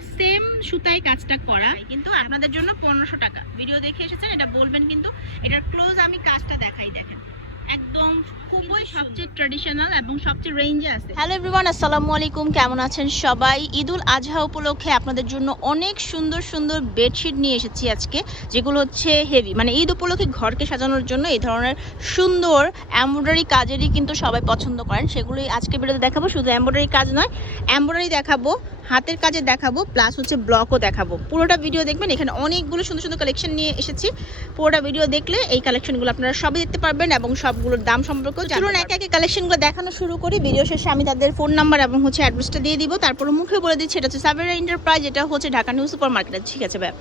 Same সুতায় কাজটা করা। কিন্তু আপনাদের জন্য পনেরোশো টাকা। ভিডিও দেখে এসেছেন, এটা বলবেন কিন্তু, এটার ক্লোজ আমি কাজটা দেখাই, দেখেন। একদম খুবই সবচেয়ে ট্রেডিশনাল এবং সবচেয়ে রেঞ্জে আছে। হ্যালো এভরিওয়ান আসসালামু আলাইকুম কেমন আছেন সবাই? ঈদুল আজহা উপলক্ষে আপনাদের জন্য অনেক সুন্দর সুন্দর বেডশিট নিয়ে এসেছি আজকে যেগুলো হচ্ছে হেভি মানে ঈদ উপলক্ষে ঘরকে সাজানোর জন্য এই ধরনের সুন্দর এমব্রয়ডারি কাজেরই কিন্তু সবাই পছন্দ করেন। সেগুলোই আজকে ভিডিওতে দেখাবো। শুধু এমব্রয়ডারি কাজ নয় এমব্রয়ডারি দেখাবো হাতের কাজে দেখাবো প্লাস হচ্ছে ব্লকও দেখাবো। পুরোটা ভিডিও দেখবেন এখানে অনেকগুলো সুন্দর সুন্দর কালেকশন নিয়ে এসেছি। পুরোটা ভিডিও দেখলে এই কালেকশনগুলো আপনারা সবই দেখতে পারবেন এবং সবগুলোর দাম সম্পর্কে চলুন একে একে কালেকশনগুলো দেখানো শুরু করি। ভিডিও শেষে আমি তাদের ফোন নাম্বার এবং হচ্ছে অ্যাড্রেসটা দিয়ে দিব। তারপর মুখে বলে দিচ্ছি এটা হচ্ছে সাবেরা এন্টারপ্রাইজ এটা হচ্ছে ঢাকা নিউ সুপার মার্কেট ঠিক আছে ভাই।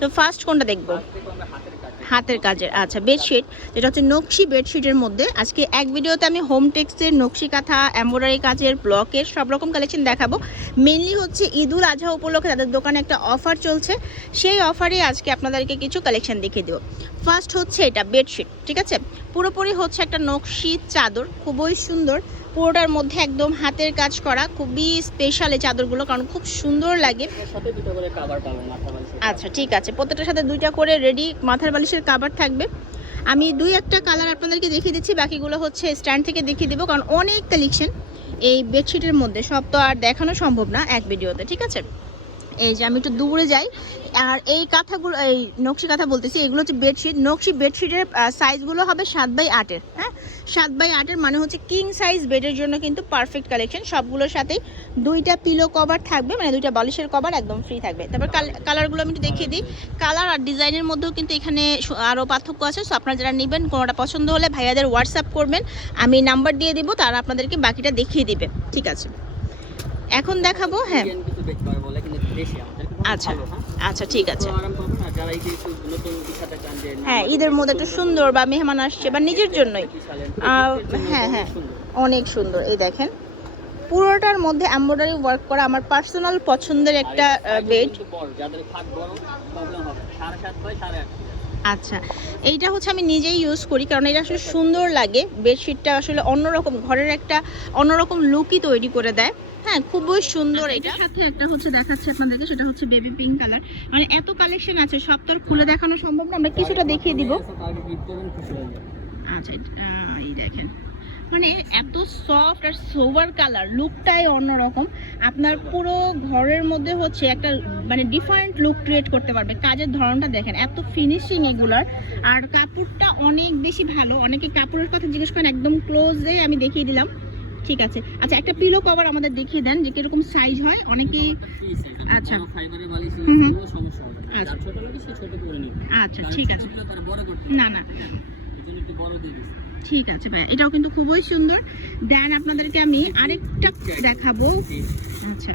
তো ফার্স্ট কোনটা দেখব? হাতের কাজের আচ্ছা বেডশিট যেটা হচ্ছে নকশি বেডশিটের মধ্যে। আজকে এক ভিডিওতে আমি হোম টেক্সের নকশি কাঁথা এমব্রয়ডারি কাজের ব্লকের সব রকম কালেকশন দেখাবো। মেনলি হচ্ছে ঈদুল আজহা উপলক্ষে তাদের দোকানে একটা অফার চলছে। সেই অফারে আজকে আপনাদেরকে কিছু কালেকশন দেখিয়ে দেবো। ফার্স্ট হচ্ছে এটা বেডশিট ঠিক আছে? পুরোপুরি হচ্ছে একটা নকশি চাদর, খুবই সুন্দর। পুরোটার মধ্যে একদম হাতের কাজ করা খুবই স্পেশাল এই চাদরগুলো কারণ খুব সুন্দর লাগে। আচ্ছা ঠিক আছে। প্রত্যেকটার সাথে দুইটা করে রেডি মাথার বালিশের কাবার থাকবে। আমি দুই একটা কালার আপনাদেরকে দেখিয়ে দিচ্ছি বাকিগুলো হচ্ছে স্ট্যান্ড থেকে দেখিয়ে দেবো কারণ অনেক কালেকশন এই বেডশিটের মধ্যে। সব তো আর দেখানো সম্ভব না এক ভিডিওতে ঠিক আছে? এই যে আমি একটু দূরে যাই, আর এই কাঁথাগুলো, এই নকশি কাঁথা বলতেছি, এগুলো হচ্ছে বেডশিট নকশি বেডশিটের সাইজগুলো হবে সাত বাই আটের হ্যাঁ? সাত বাই আটের মানে হচ্ছে কিং সাইজ বেডের জন্য কিন্তু পারফেক্ট কালেকশন সবগুলোর সাথেই দুইটা পিলো কভার থাকবে মানে দুইটা বালিশের কভার একদম ফ্রি থাকবে। তারপর কালারগুলো আমি একটু দেখিয়ে দিই। কালার আর ডিজাইনের মধ্যেও কিন্তু এখানে আরও পার্থক্য আছে। সো আপনারা যারা নেবেন, কোনোটা পছন্দ হলে ভাইয়াদের হোয়াটসঅ্যাপ করবেন। আমি নাম্বার দিয়ে দিব, তারা আপনাদেরকে বাকিটা দেখিয়ে দিবে। ঠিক আছে? এখন দেখাবো হ্যাঁ। কিছু পারব বলে কিন্তু দেশি আমাদের। আচ্ছা হ্যাঁ? আচ্ছা ঠিক আছে। হ্যাঁ ঈদের মধ্যে একটু সুন্দর বা মেহমান আসছে বা নিজের জন্যই। হ্যাঁ, হ্যাঁ। অনেক সুন্দর। এই দেখেন পুরোটার মধ্যে এমব্রয়ডারি ওয়ার্ক করা আমার পার্সোনাল পছন্দের একটা বেড আচ্ছা এইটা হচ্ছে আমি নিজেই ইউজ করি কারণ এটা আসলে সুন্দর লাগে। বেডশিটটা আসলে অন্যরকম ঘরের একটা অন্যরকম লুকই তৈরি করে দেয়। হ্যাঁ খুবই সুন্দর এটা। সাথে একটা হচ্ছে দেখাচ্ছে আপনাদেরকে সেটা হচ্ছে বেবি পিঙ্ক কালার মানে এত কালেকশন আছে সব তো খুলে দেখানো সম্ভব না আমরা কিছুটা দেখিয়ে দিব। আচ্ছা এই দেখেন। মানে এত সফট আর সোভার কালার লুকটাই অন্যরকম। আপনার পুরো ঘরের মধ্যে হচ্ছে একটা মানে ডিফারেন্ট লুক ক্রিয়েট করতে পারবে। কাজের ধরনটা দেখেন এত ফিনিশিং এগুলার। আর কাপড়টা অনেক বেশি ভালো। অনেকে কাপড়ের কথা জিজ্ঞেস করেন একদম ক্লোজে আমি দেখিয়ে দিলাম। ঠিক আছে। আচ্ছা একটা পিলো কভার আমাদের দেখিয়ে দেন যে কীরকম সাইজ হয়। অনেকেই আচ্ছা। আচ্ছা। ছোট লাগে সে ছোট করে নেবে। আচ্ছা ঠিক আছে। হলে বড় করতে না না। দিছি। ঠিক আছে ভাই এটাও কিন্তু খুবই সুন্দর। দেন আপনাদেরকে আমি আরেকটা দেখাবো। আচ্ছা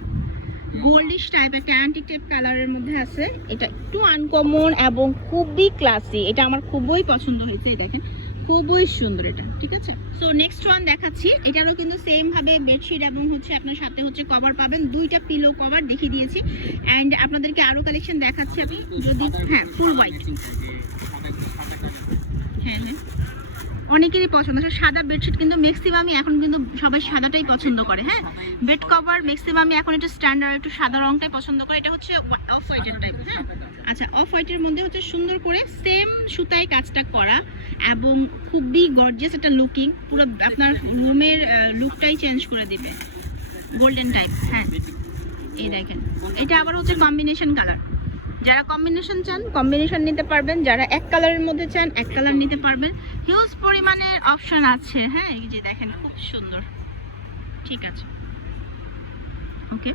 গোল্ডিশ টাইপ একটা অ্যান্টিক টাইপ কালারের মধ্যে আছে। এটা একটু আনকমন এবং খুবই ক্লাসি এটা আমার খুবই পছন্দ হয়েছে এই দেখেন। খুবই সুন্দর এটা, ঠিক আছে? সো নেক্সট ওয়ান দেখাচ্ছি। এটারও কিন্তু সেম ভাবে বেডশিট এবং হচ্ছে আপনার সাথে হচ্ছে কভার পাবেন। দুইটা পিলো কভার দেখিয়ে দিয়েছি। অ্যান্ড আপনাদেরকে আরও কালেকশন দেখাচ্ছি আমি, যদি হ্যাঁ ফুল হোয়াইট। হ্যাঁ হ্যাঁ। অনেকেরই পছন্দ। আসলে সাদা বেডশিট কিন্তু ম্যাক্সিমামই এখন কিন্তু সবাই সাদাটাই পছন্দ করে হ্যাঁ? বেড কভার ম্যাক্সিমামই এখন একটু স্ট্যান্ডার্ড একটু সাদা রংটাই পছন্দ করে। এটা হচ্ছে অফ হোয়াইটের টাইপ হ্যাঁ? আচ্ছা অফ হোয়াইটের মধ্যে হচ্ছে সুন্দর করে সেম সুতায় কাজটা করা এবং খুবই গর্জিয়াস একটা লুকিং পুরো আপনার রুমের লুকটাই চেঞ্জ করে দিবে। গোল্ডেন টাইপ হ্যাঁ। এই দেখেন, এটা আবার হচ্ছে কম্বিনেশন কালার যারা কম্বিনেশন চান কম্বিনেশন নিতে পারবেন। যারা এক কালারের মধ্যে চান, এক কালার নিতে পারবেন। হিউজ পরিমাণে অপশন আছে হ্যাঁ এই যে দেখেন, খুব সুন্দর। ঠিক আছে। ওকে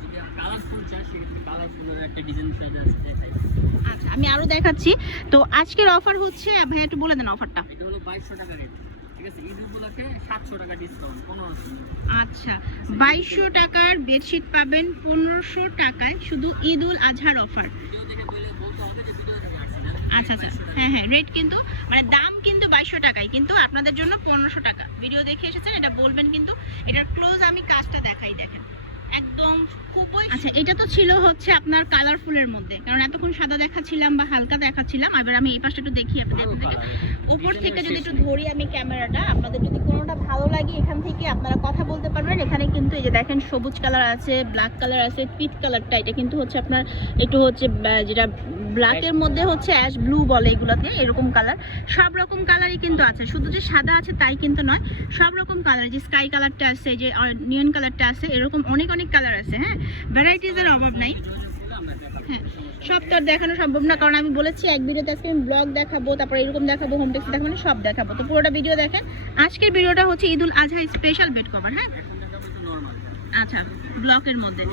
যদি কালারফুল চান সেক্ষেত্রে কালারফুলের একটা ডিজাইন সাইজ আছে দেখাই আচ্ছা আমি আরও দেখাচ্ছি। তো আজকের অফার হচ্ছে ভাইয়া একটু বলে দেন অফারটা এটা হলো বাইশশো টাকা রেট ঠিক আছে? ঈদ উপলক্ষে সাতশো টাকা ডিসকাউন্ট পনেরোশো আচ্ছা বাইশশো টাকার বেডশিট পাবেন পনেরোশো টাকায় শুধু ঈদ উল আজহার অফার আচ্ছা আচ্ছা। হ্যাঁ হ্যাঁ রেট কিন্তু মানে দাম কিন্তু বাইশশো টাকায় কিন্তু আপনাদের জন্য পনেরোশো টাকা। ভিডিও দেখে এসেছেন এটা বলবেন কিন্তু এটার ক্লোজ আমি কাজটা দেখাই দেখেন। একদম খুবই আচ্ছা এটা তো ছিল হচ্ছে আপনার কালারফুলের মধ্যে। কারণ এতক্ষণ সাদা দেখাচ্ছিলাম বা হালকা দেখাচ্ছিলাম এবার আমি এই পাশটা একটু দেখি আপনাদের ওপর থেকে উপর থেকে যদি একটু ধরি আমি ক্যামেরাটা আপনাদের যদি কোনোটা ভালো লাগে এখান থেকে আপনারা কথা বলতে পারবেন। এখানে কিন্তু এই যে দেখেন সবুজ কালার আছে ব্ল্যাক কালার আছে পিট কালারটা এটা কিন্তু হচ্ছে আপনার একটু হচ্ছে যেটা ব্ল্যাকের মধ্যে হচ্ছে অ্যাশ ব্লু বলে এগুলোকে, এরকম কালার সব রকম কালারই কিন্তু আছে। শুধু যে সাদা আছে তাই কিন্তু নয়, সব রকম কালার যে স্কাই কালারটা আছে, যে নিয়ন কালারটা আছে, এরকম অনেক অনেক কালার আছে হ্যাঁ? ভ্যারাইটিসের অভাব নাই। হ্যাঁ সব তো দেখানো সম্ভব না। কারণ আমি বলেছি, এক ভিডিওতে আজকে আমি ব্লগ দেখাবো, তারপর এরকম দেখাবো হোম টেক্স দেখাবো মানে সব দেখাবো। তো পুরোটা ভিডিও দেখেন। আজকের ভিডিওটা হচ্ছে Eid ul Azha special bed cover হ্যাঁ? আচ্ছা ব্লকের মধ্যে।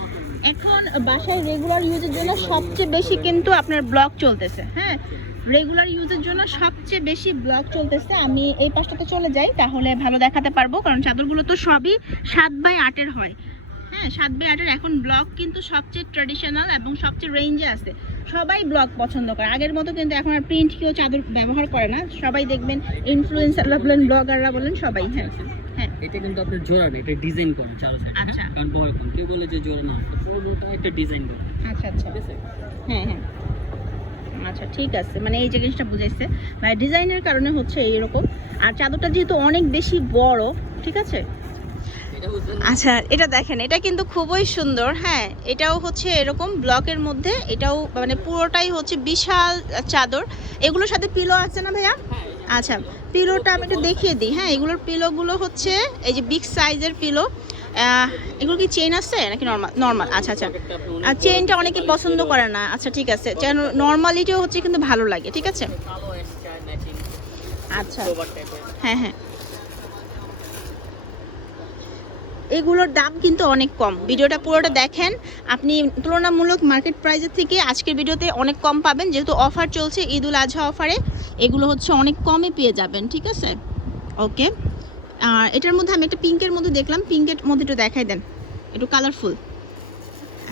এখন বাসায় রেগুলার ইউজের জন্য সবচেয়ে বেশি কিন্তু আপনার ব্লক চলতেছে হ্যাঁ? রেগুলার ইউজের জন্য সবচেয়ে বেশি ব্লক চলতেছে। আমি এই পাশটাতে চলে যাই, তাহলে ভালো দেখাতে পারব, কারণ চাদরগুলো তো সবই সাত বাই আটের হয়। হ্যাঁ সাত বাই আটের এখন ব্লক কিন্তু সবচেয়ে ট্র্যাডিশনাল এবং সবচেয়ে রেঞ্জে আছে। সবাই ব্লক পছন্দ করে। আগের মতো কিন্তু এখন আর প্রিন্ট কেউ চাদর ব্যবহার করে না। সবাই দেখবেন ইনফ্লুয়েন্সাররা বলেন ব্লগাররা বলেন, সবাই হ্যাঁ। এটা কিন্তু আপনার জোড়া না এটা ডিজাইন করা চারো সাইড আচ্ছা। কারণ বড় কোন কেউ বলে যে জোড়া না এটা পুরোটা একটা ডিজাইন করা। আচ্ছা আচ্ছা। ঠিক আছে? হ্যাঁ হ্যাঁ। আচ্ছা ঠিক আছে। মানে এই যে জিনিসটা বুঝাইছে মানে ডিজাইনের কারণে হচ্ছে এইরকম। আর চাদরটা যেহেতু অনেক বেশি বড় ঠিক আছে? আচ্ছা এটা দেখেন এটা কিন্তু খুবই সুন্দর হ্যাঁ। এটাও হচ্ছে এরকম ব্লকের মধ্যে এটাও মানে পুরোটাই হচ্ছে বিশাল চাদর। এগুলোর সাথে পিলো আছে না ভাইয়া? হ্যাঁ, আচ্ছা পিলোটা আমি একটু দেখিয়ে দিই। হ্যাঁ এগুলোর পিলোগুলো হচ্ছে এই যে বিগ সাইজের পিলো। এগুলো কি চেন আছে নাকি নর্মাল নর্মাল আচ্ছা আচ্ছা। আর চেনটা অনেকে পছন্দ করে না। আচ্ছা ঠিক আছে। চেন নর্মালিটিও হচ্ছে কিন্তু ভালো লাগে, ঠিক আছে? আচ্ছা। হ্যাঁ হ্যাঁ। এগুলোর দাম কিন্তু অনেক কম। ভিডিওটা পুরোটা দেখেন। আপনি তুলনামূলক মার্কেট প্রাইসের থেকে আজকের ভিডিওতে অনেক কম পাবেন। যেহেতু অফার চলছে ঈদ উল আজহা অফারে এগুলো হচ্ছে অনেক কমে পেয়ে যাবেন, ঠিক আছে? ওকে আর এটার মধ্যে আমি একটা পিঙ্কের মধ্যে দেখলাম। পিঙ্কের মধ্যে একটু দেখাই দেন। একটু কালারফুল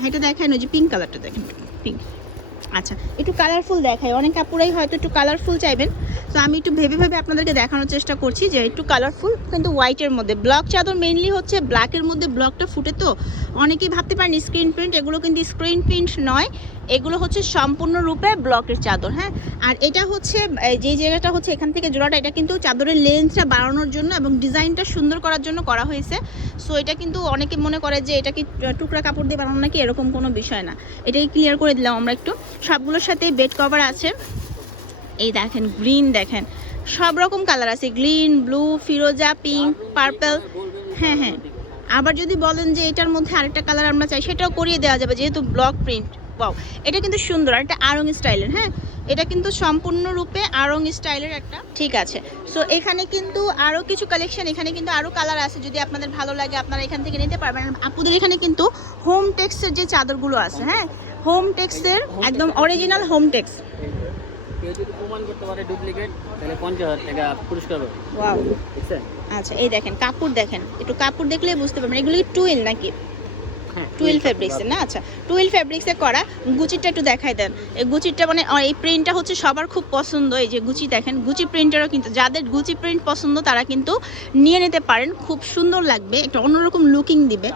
এটা দেখায় না যে পিঙ্ক কালারটা দেখেন। পিঙ্ক আচ্ছা একটু কালারফুল দেখায় অনেক কাপড়াই হয়তো একটু কালারফুল চাইবেন। তো আমি একটু ভেবে ভেবে আপনাদেরকে দেখানোর চেষ্টা করছি যে একটু কালারফুল কিন্তু হোয়াইটের মধ্যে। ব্লক চাদর মেনলি হচ্ছে ব্ল্যাকের মধ্যে। ব্লকটা ফুটে তো অনেকেই ভাবতে পারেন স্ক্রিন প্রিন্ট এগুলো কিন্তু স্ক্রিন প্রিন্ট নয়। এগুলো হচ্ছে সম্পূর্ণরূপে ব্লকের চাদর হ্যাঁ? আর এটা হচ্ছে যে জায়গাটা হচ্ছে এখান থেকে জোড়াটা, এটা কিন্তু চাদরের লেন্থটা বাড়ানোর জন্য এবং ডিজাইনটা সুন্দর করার জন্য করা হয়েছে। সো এটা কিন্তু অনেকে মনে করে যে এটা কি টুকরা কাপড় দিয়ে বানানো নাকি এরকম কোনো বিষয় না। এটাই ক্লিয়ার করে দিলাম আমরা একটু। সবগুলোর সাথে বেড কভার আছে। এই দেখেন গ্রিন দেখেন। সব রকম কালার আছে। গ্রিন ব্লু ফিরোজা পিঙ্ক পার্পল হ্যাঁ হ্যাঁ। আবার যদি বলেন যে এটার মধ্যে আরেকটা কালার আমরা চাই, সেটাও করিয়ে দেওয়া যাবে, যেহেতু ব্লক প্রিন্ট ওয়াও এটা কিন্তু সুন্দর আর এটা আরং স্টাইলের হ্যাঁ? এটা কিন্তু সম্পূর্ণরূপে আরং স্টাইলের একটা ঠিক আছে। সো এখানে কিন্তু আরও কিছু কালেকশন এখানে কিন্তু আরও কালার আছে যদি আপনাদের ভালো লাগে আপনারা এখান থেকে নিতে পারবেন। আপুদের এখানে কিন্তু হোম টেক্সের যে চাদরগুলো আছে হ্যাঁ? হোম টেক্সের একদম অরিজিনাল হোম টেক্স আচ্ছা এই দেখেন কাপড় দেখেন একটু কাপড় দেখলেই বুঝতে পারবেন এগুলো টুইল নাকি? টুইল ফেব্রিক্সের না? আচ্ছা টুইল ফেব্রিক্সে করা গুচিটা একটু দেখাই দেন। এই গুচিটা মানে এই প্রিন্টটা হচ্ছে সবার খুব পছন্দ। এই যে গুচি দেখেন গুচি প্রিন্টেরও কিন্তু যাদের গুচি প্রিন্ট পছন্দ তারা কিন্তু নিয়ে নিতে পারেন। খুব সুন্দর লাগবে একটা অন্যরকম লুকিং দিবে।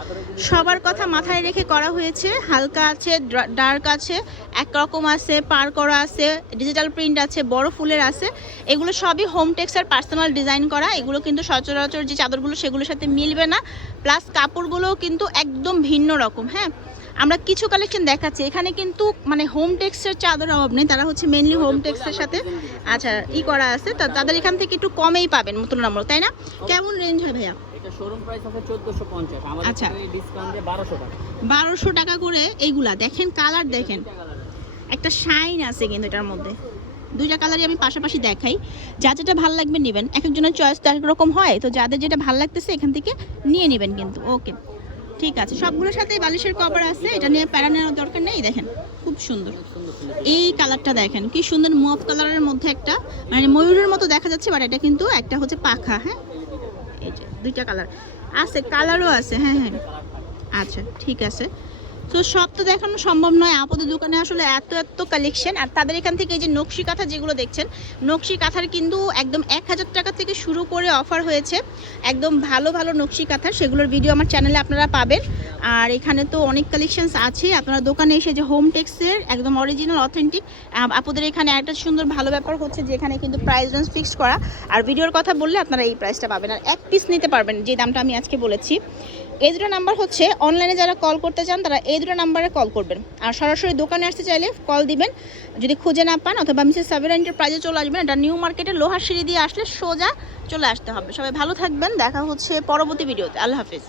সবার কথা মাথায় রেখে করা হয়েছে হালকা আছে ডার্ক আছে একরকম আছে পার করা আছে ডিজিটাল প্রিন্ট আছে বড় ফুলের আছে। এগুলো সবই হোম টেক্সের পার্সোনাল ডিজাইন করা। এগুলো কিন্তু সচরাচর যে চাদরগুলো সেগুলোর সাথে মিলবে না। প্লাস কাপড়গুলোও কিন্তু একদম ভিন্ন রকম হ্যাঁ? আমরা কিছু কালেকশন দেখাচ্ছি। এখানে কিন্তু মানে হোম টেক্সের চাদর অভাব নেই তারা হচ্ছে মেনলি হোম টেক্সের সাথে আচ্ছা ই করা আছে। তা তাদের এখান থেকে একটু কমেই পাবেন তুলনামূলক তাই না? কেমন রেঞ্জ হয় ভাইয়া? আচ্ছা। বারোশো টাকা। বারোশো টাকা করে এইগুলা দেখেন কালার দেখেন। একটা শাইন আছে কিন্তু এটার মধ্যে। দুইটা কালারই আমি পাশাপাশি দেখাই। যা যেটা ভালো লাগবে নেবেন। এক একজনের চয়েস তো এক রকম হয় তো যাদের যেটা ভালো লাগতেছে এখান থেকে নিয়ে নেবেন কিন্তু ওকে ঠিক আছে, সবগুলোর সাথে বালিশের কভার আছে, এটা নিয়ে প্যারা নেওয়ার দরকার নেই, দেখেন, খুব সুন্দর। এই কালারটা দেখেন, কি সুন্দর মফ কালারের মধ্যে একটা মানে ময়ূরের মতো দেখা যাচ্ছে, বাট এটা কিন্তু একটা হচ্ছে পাখা হ্যাঁ? এই যে, দুইটা কালার। আছে, কালারও আছে হ্যাঁ হ্যাঁ। আচ্ছা ঠিক আছে। তো সব তো দেখানো সম্ভব নয়। আপদের দোকানে আসলে এত এত কালেকশন আর তাদের এখান থেকে এই যে নকশি কাঁথা যেগুলো দেখছেন, নকশি কাঁথার কিন্তু একদম এক হাজার টাকা থেকে শুরু করে অফার হয়েছে। একদম ভালো ভালো নকশি কাঁথা, সেগুলোর ভিডিও আমার চ্যানেলে আপনারা পাবেন। আর এখানে তো অনেক কালেকশনস আছে। আপনারা দোকানে এসে যে হোম টেক্সের একদম অরিজিনাল অথেন্টিক আপনাদের এখানে একটা সুন্দর ভালো ব্যাপার হচ্ছে যে এখানে কিন্তু প্রাইস রেঞ্জ ফিক্সড করা। আর ভিডিওর কথা বললে আপনারা এই প্রাইসটা পাবেন। আর এক পিস নিতে পারবেন, যে দামটা আমি আজকে বলেছি। এই দুটো নাম্বার হচ্ছে অনলাইনে যারা কল করতে চান, তারা এই দুটো নাম্বারে কল করবেন। আর সরাসরি দোকানে আসতে চাইলে কল দিবেন। যদি খুঁজে না পান, অথবা মিসেস সাবেরা এন্টারপ্রাইজে চলে আসবেন, এটা নিউ মার্কেটে লোহার সিঁড়ি দিয়ে আসলে সোজা চলে আসতে হবে। সবাই ভালো থাকবেন, দেখা হচ্ছে পরবর্তী ভিডিওতে আল্লাহ হাফিজ।